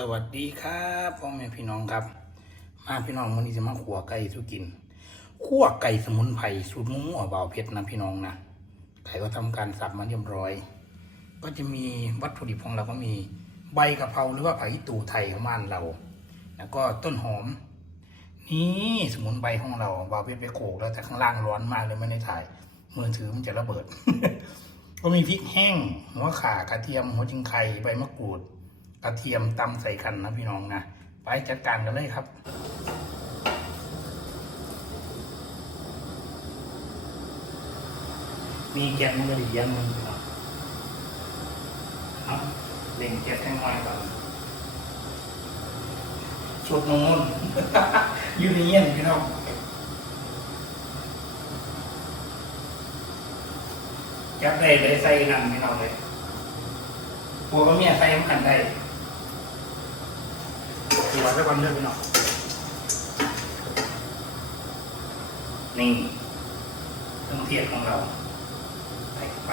สวัสดีครับพ่อแม่พี่น้องครับ มาพี่น้องวันนี้จะมาขัวไก่สุกินขั่วไก่สมุนไพรสูตรมั่วๆเบาเพชรนะพี่น้องนะไก่ก็ทำการสับมาเรียบร้อย ก็จะมีวัตถุดิบของเราก็มีใบกะเพราหรือว่าผักอีตูไทยของบ้านเรา แล้วก็ต้นหอม นี่สมุนไพรของเราเบาเพชรไปโขกแล้วแต่ข้างล่างร้อนมากเลยไม่ได้ถ่ายมือถือมันจะระเบิด ก็มีพริกแห้งหัวข่ากระเทียมหัวจิงไคใบมะกรูด ระเทียมตำใส่กันนะพี่น้องนะ ไปจัดการกันเลยครับมีแก๊สมันก็ดีอย่างหนึงพี่น้องเอเล่งแก๊สให้น้อยก่อนสุดโน้นอยู่ในเงี้ยพี่น้องจับได้เลยใส่นั่นพี่น้องเลยผัวกับเมียใส่มันกันได้ ตีไว้ไว้ก่อนเลือพี่น้องนี่เครื่องเทศของเราใส่ไป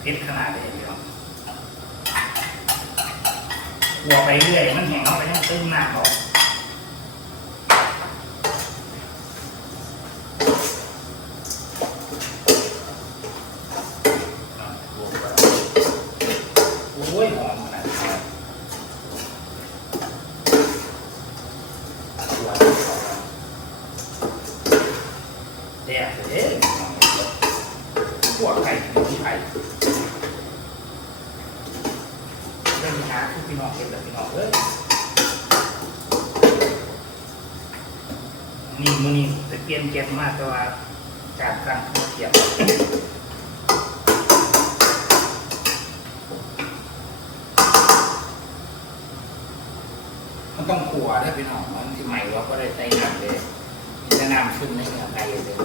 เผ็ดขนาดเลยเดียวหัวไปเรื่อยมันแห้งเข้าไปยังตึ้งหน้าออกอะรวมกันโอ้ยหอมขนาดนี้หัวแดกเลยหัวไก่ที่ไทยเรื่องหาคือพี่น้องเก็บแล้วพี่น้องเอ้ยนี่มือนี่ตะเกียนเก็บมากแต่ว่าจากสั่งมาเกียบ มัน ต้องขัวได้พี่น้องมันที่ใหม่เราก็ได้ใส่น้ำเลยมีแต่น้ำขึ้นในเนื้อไก่เลย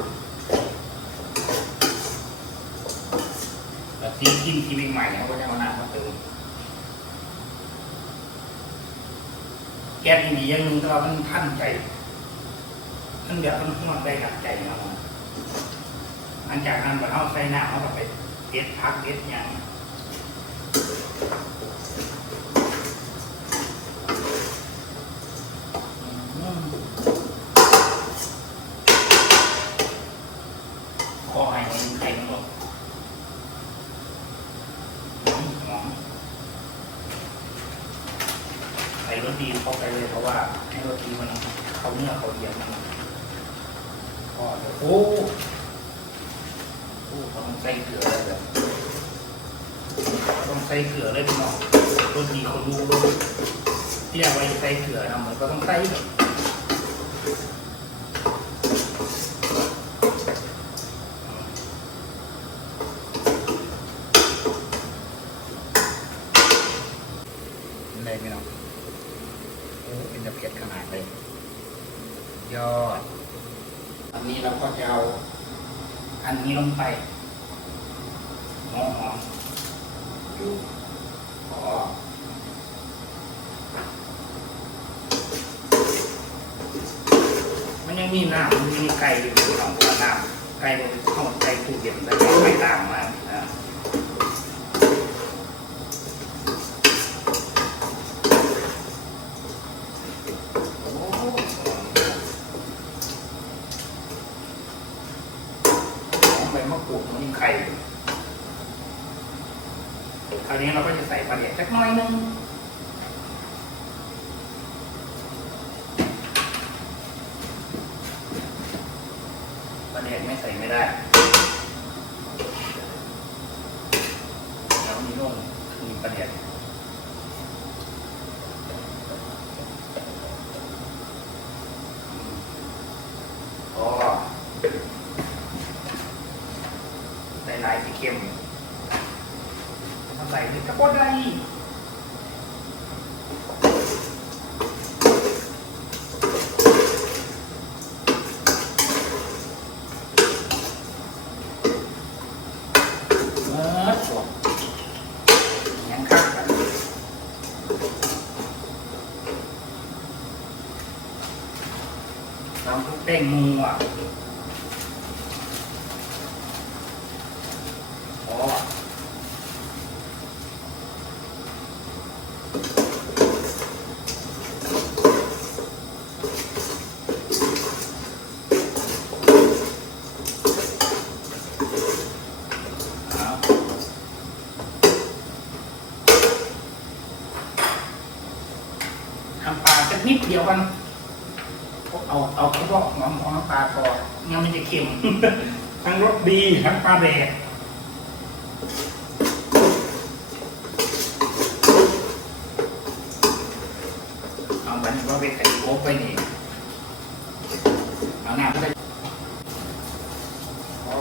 แต่ซีกินที่ใหม่ๆเนี่ยเขาก็จะเอาน้ำมาเติมแก๊สนี่มีอย่างหนึงแต่ว่ามันท่านใจมันแบบมันห่วงได้กับใจเนาะหลังจากนั้นเราใส่น้ำเขาก็ไปเด็ดพักเด็ดอย่าง ขอให้มันไข่หมดหอมใส่รสดีเข้าไปเลยเพราะว่าให้รสดีมัน เขาเนื้อเขาเดียบมันก็โอ้โอ้ต้องใส่เกลือเลยแบบต้องใส่เกลือเลยพี่น้องรสดีเขาดูรสที่เอาไว้ใส่เกลือนะมันก็ต้องใส่แบบ อะไรพี่น้องโอ้เป็นจะเผ็ดขนาดเลย ยอด อันนี้เราก็จะเอา อันนี้ลง ไปหอมหอมอยู่พอมันยังมีน้ำมันมีไก่อยู่ของตัวน้ำไก่มันเข้าไก่ตู้เย็นได้ไม่ตามมากนะ ใบ มะกรูดมันไข่คราวนี้เราก็จะใส่ปลาเดียดสักหน้อยนึงปลาเดียดไม่ใส่ไม่ได้แล้วมีลงมีปลาเดียดอ๋อ ลายสีเข้มมาใส่ในกระป๋องอะไรเออสวดยังข้างกันทำทุกเต้งมืออะ อ๋อ เอาทำปลาสักนิดเดียวกัน เอาเอาเฉพาะหอมของน้ำปลา พองั้นมันจะเค็ม ทั้งรสดีทั้งปลาแดกเอาบันนี้ว่าไปไข่โอ๊กไปนี่เอาหน้าไปอ๋อ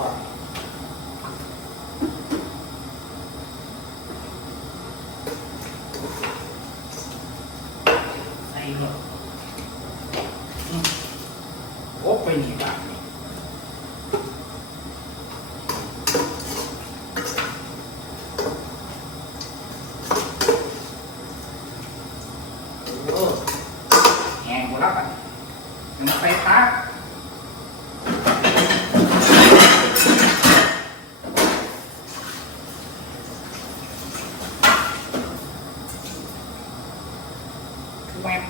ใส่หมดโอ้ไปนี่บ้านนี่โอ้แหงหมดแล้วอะยังไปตักแวบ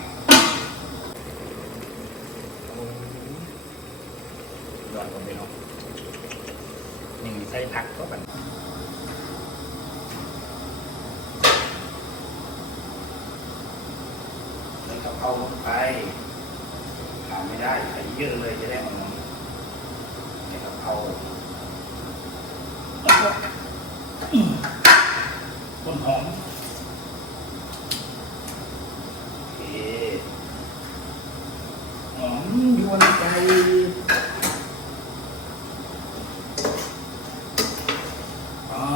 ยอดลงไปเนาะหนึ่งใส่ผักก็แบบใส่กะเพราลงไปขาดไม่ได้ใส่เยอะเลยจะได้หอมใส่กะเพราอืมต้นหอมหอมยวนใจ อ๋อ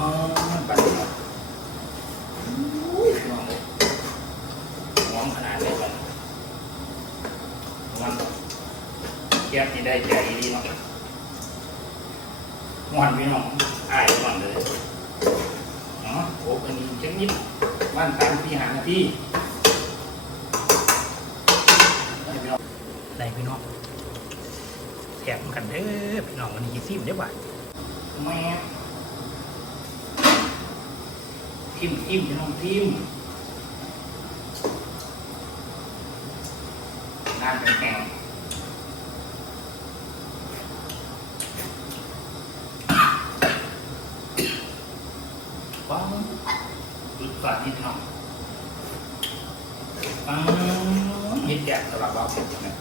บัตรครับอุ้ยมองเลยมองขนาดนี้ก่อนมันแก้ ที่ได้ใจดีเนาะมวนพี่น้องอายมวนเลยเนาะโอ้อันนี้จังนิดบ้านสามสี่หานาทีได้พี่น้องได้พี่น้องแถมกันเด้อพี่น้องวันนี้ยี่สิบเด้อบ่าแม่ทิมทิมพี่น้องทิมน้ำแข็งๆว้าวรุดฝาดนิดหน่อยปัง แดดสำหรับเราเผ็ดนะ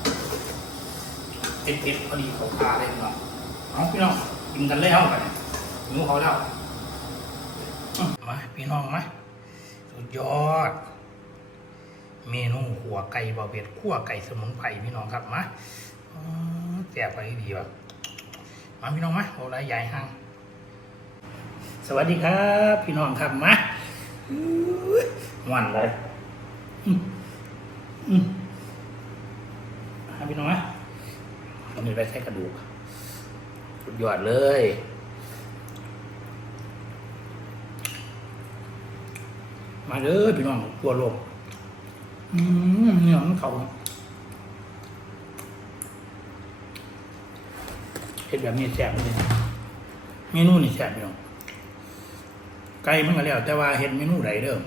เผ็ดเผ็ดพอดีเขาพาเลยพี่น้องเอาพี่น้องกินกันเลยเอาไปหิวเขาแล้วมาพี่น้องมาสุดยอด เมนูขัวไก่บาเบ็ดขั่วไก่สมุนไพรพี่น้องครับมาแซ่บไปดีแบบมาพี่น้องมาโอ้ไรใหญ่ห้างสวัสดีครับ พี่น้องครับมาหวานเลยอืมอืมมาพี่น้องมาเอา มีไปใส่กระดูกสุดยอดเลย มาเด้อพี่น้องตัวโลกอืมเนี่ยมันเขาเห็ดแบบนี้แซ่บเลยเมนูนี่แซ่บพี่น้องไก่มันก็แล้ว แต่ว่าเห็ดเมนูใดเด้อ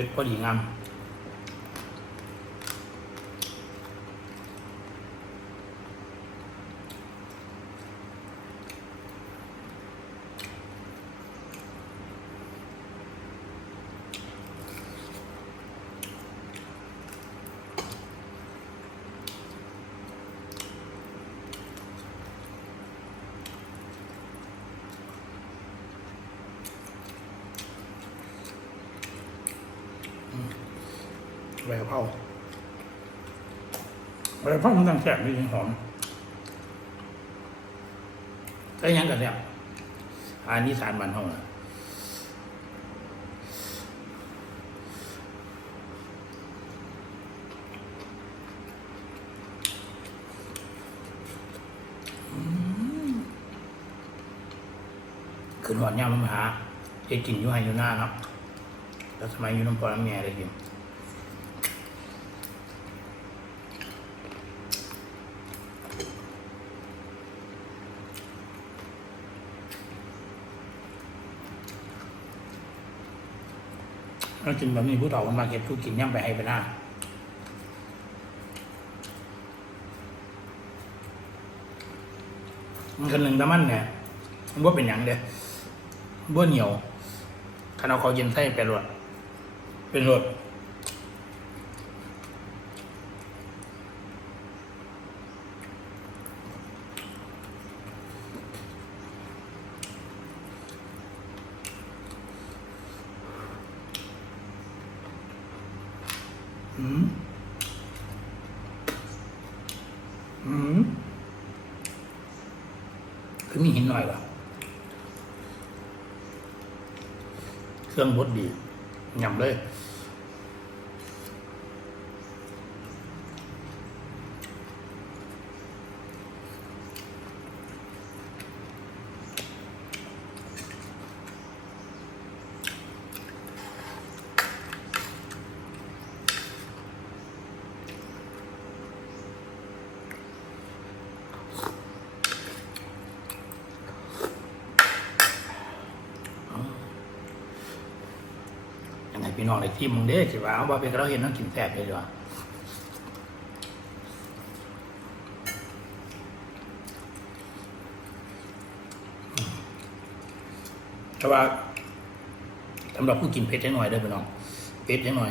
เผ็ดพอดีงาม บกะเพราใบกะเพรามันตั้งแซ่บดีหอมได้ยังกันเนี่ยอันนี้สารบันเท่าไหร่ขึ้นหอดย่ามมาหาได้กินอยู่ไฮอยู่หน้าเนาะแล้วสมัยอยู่น้ำปอน้ำแง่ได้กิน เราจึงแบบนี้ผู้เฒ่ามันมาเก็บทุกกินย่ำไปให้ไปหน้ามันกันหนึ่งตะมันเนี่ยมันว่าเป็นอย่างเด้บ่เหนียวคันเอาเขาเย็นใส่ไปรวดเป็นรวด อืมอืมคือมีหินหน่อยว่ะเครื่องบดดียำเลย น้องในทีมมึงเด้สิว่าเอาว่าเป็นเราเห็นต้องกินแซ่บเลยดีกว่าแต่ว่าสำหรับผู้กินเผ็ดได้หน่อยได้ไปน้องเผ็ดได้หน่อย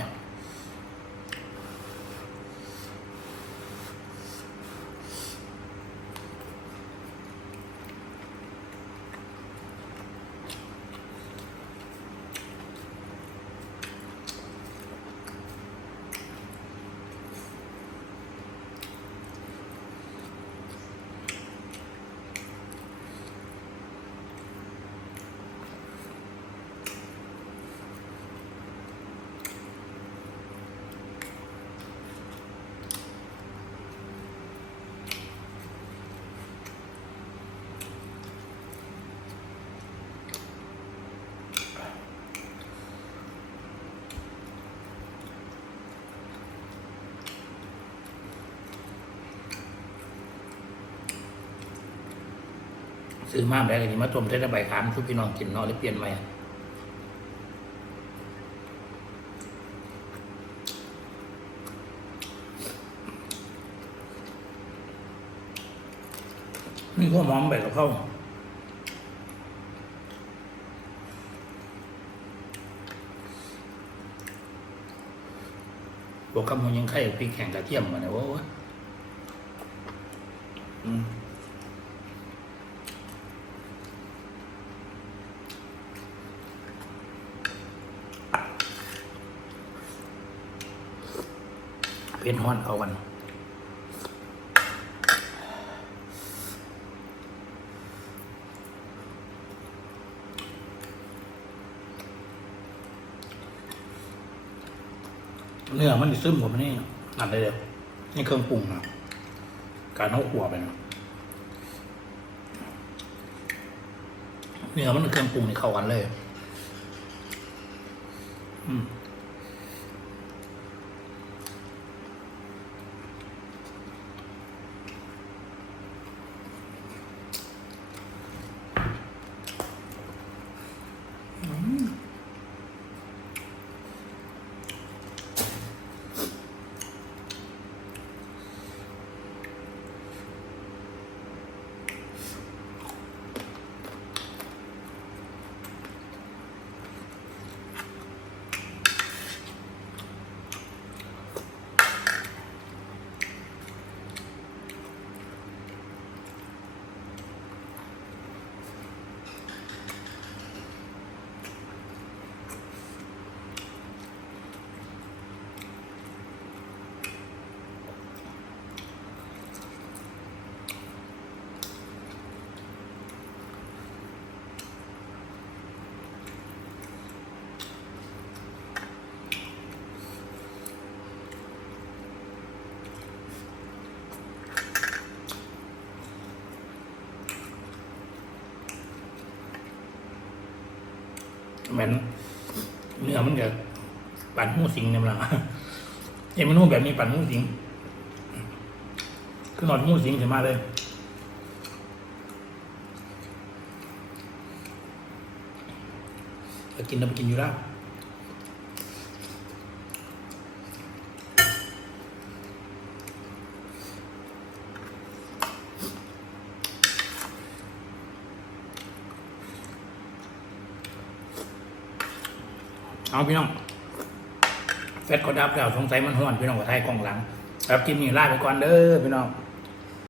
ซื้อมาแบบนี้มาต้มใส่ตะไบขามทุกพี่น้องกินเนาะหรือเปลี่ยนใหม่นี่ก็มองแบบกับเขาบอกคำมันยังไข่พริกแข่งกระเทียมมาเนี่ยโว้ยอืม เป็นฮ้อนเอากันเนื้อมันสิซึมกว่ามันนี่นั่นเลยเดียวนี่เครื่องปรุงนะการเอาหัวไปนะเนื้อมันเครื่องปรุงนี่เข้ากันเลย อืม เหมือนเนื้อมันจะปั่นหูสิงเนี่ยมั้งเอ็มนูแบบนี้ปั่นหูสิงคือหนอนหูสิงจะมาเลยก็กินแล้วไปกินอยู่แล้ว เอาพี่น้องเฟสก็ดับแล้วสงสัยมันห้อนพี่น้องกับไทยกล่องหลังครับกินนี่ลาไปก่อนเด้อพี่น้อง